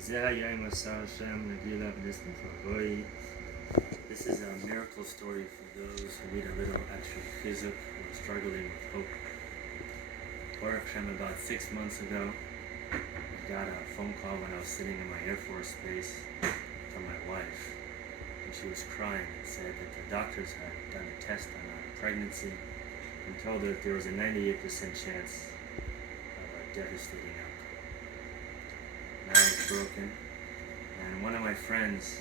This is a miracle story for those who need a little extra chizuk or struggling with hope. Baruch Hashem, about 6 months ago, I got a phone call when I was sitting in my Air Force base from my wife. And she was crying and said that the doctors had done a test on her pregnancy and told her that there was a 98% chance of a devastating outcome. And I was broken. And one of my friends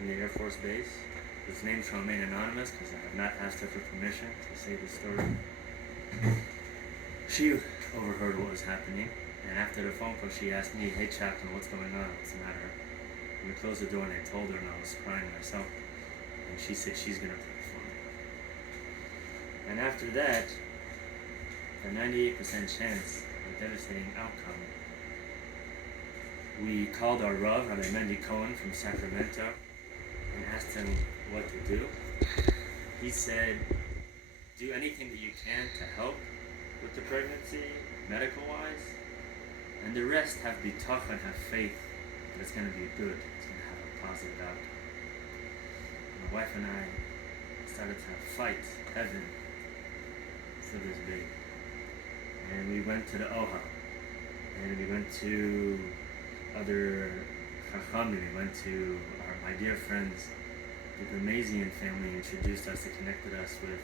in the Air Force Base, whose name shall remain anonymous because I have not asked her for permission to say the story, she overheard what was happening, and after the phone call she asked me, "Hey Chaplain, what's going on? What's the matter?" And we closed the door and I told her, and I was crying myself, and she said she's going to pray for me. And after that, the 98% chance of a devastating outcome, we called our Rav, Rabbi Mendy Cohen from Sacramento, and asked him what to do. He said, do anything that you can to help with the pregnancy, medical-wise, and the rest have bitachon, have faith that it's going to be good, it's going to have a positive outcome. My wife and I started to fight heaven for this baby. And we went to the Oha, and we went to other Chachamim, we went to my dear friends, the Gamazian family introduced us, they connected us with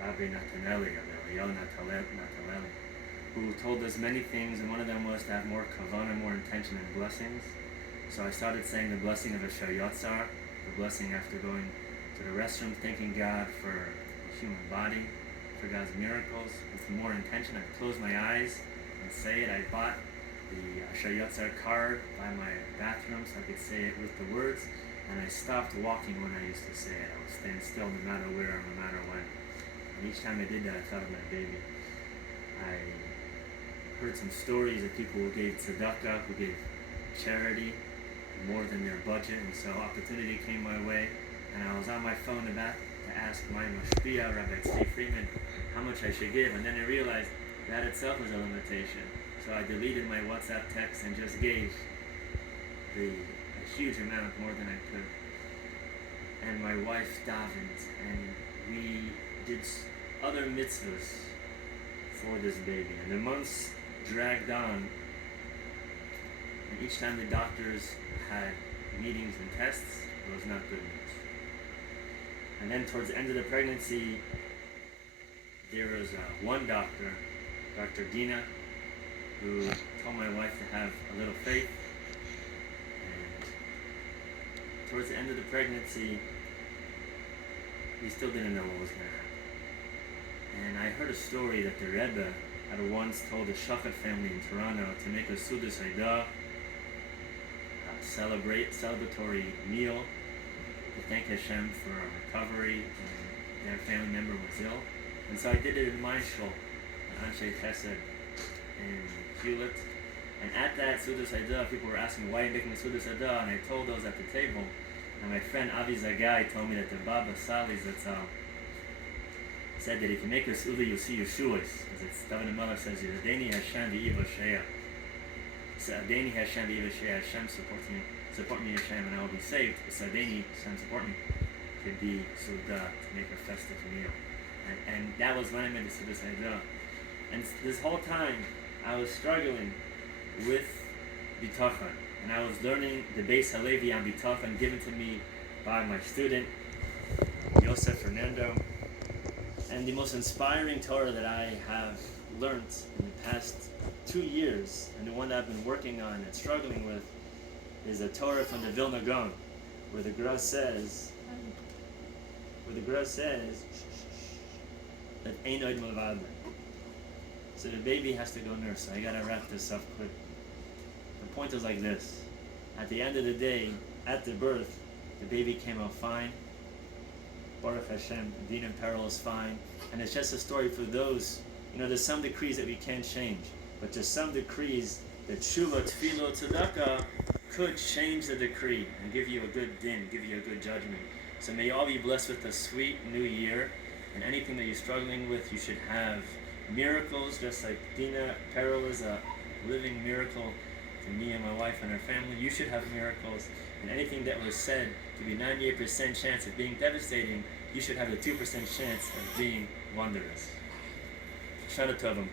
Rabbi Natanelli, who told us many things, and one of them was to have more kavanah, more intention and blessings. So I started saying the blessing of a Shayotzar, the blessing after going to the restroom, thanking God for the human body, for God's miracles, with more intention. I close my eyes and say it. I bought the Shayotzar card by my bathroom so I could say it with the words, and I stopped walking when I used to say it. I would stand still no matter where or no matter when. And each time I did that, I thought of my baby. I heard some stories of people who gave tzedakah, who gave charity more than their budget, and so opportunity came my way, and I was on my phone about to ask my mashpia, Rabbi Tzvi Friedman, how much I should give, and then I realized that itself was a limitation. So I deleted my WhatsApp text and just gave a huge amount, more than I could. And my wife davened, and we did other mitzvahs for this baby. And the months dragged on, and each time the doctors had meetings and tests, it was not good news. And then towards the end of the pregnancy, there was one doctor, Dr. Dina, who told my wife to have a little faith. And towards the end of the pregnancy, we still didn't know what was going to happen. And I heard a story that the Rebbe had once told the Shachat family in Toronto to make a Sudas Haidah, a celebratory meal to thank Hashem for a recovery, and their family member was ill. And so I did it in my shul, in Anshe Chesed in Hewlett. And at that Sudas Haidah, people were asking, why are you making a Sudas Haidah? And I told those at the table, and my friend Avi Zagai told me that the Baba Sali Zatzal said that if you make a Suda, you'll see Yeshuas. As it's David Melech says, Yadeni Hashem v'Iva Sheya. Sadeni Hashem v'Iva Sheya. Hashem support me Hashem, and I will be saved. Sadeni Hashem support me to be Suda, to make a festive meal. And that was when I made the Suda Haidah. And this whole time, I was struggling with bitachon, and I was learning the Beis Halevi on bitachon given to me by my student, Yosef Fernando. And the most inspiring Torah that I have learned in the past 2 years, and the one that I've been working on and struggling with, is a Torah from the Vilna Gaon, where the Gra says that Ein Od Milvad. So the baby has to go nurse. So I gotta wrap this up quick. The point is like this: at the end of the day, at the birth, the baby came out fine. Baruch Hashem, Din and Peril is fine. And it's just a story for those, there's some decrees that we can't change, but just some decrees that Tshuva, Tefillah, Tzedakah could change the decree and give you a good din, give you a good judgment. So may you all be blessed with a sweet new year, and anything that you're struggling with, you should have miracles, just like Dina Peril is a living miracle to me and my wife and our family, you should have miracles. And anything that was said to be 98% chance of being devastating, you should have a 2% chance of being wondrous. Shana Tov, 2%.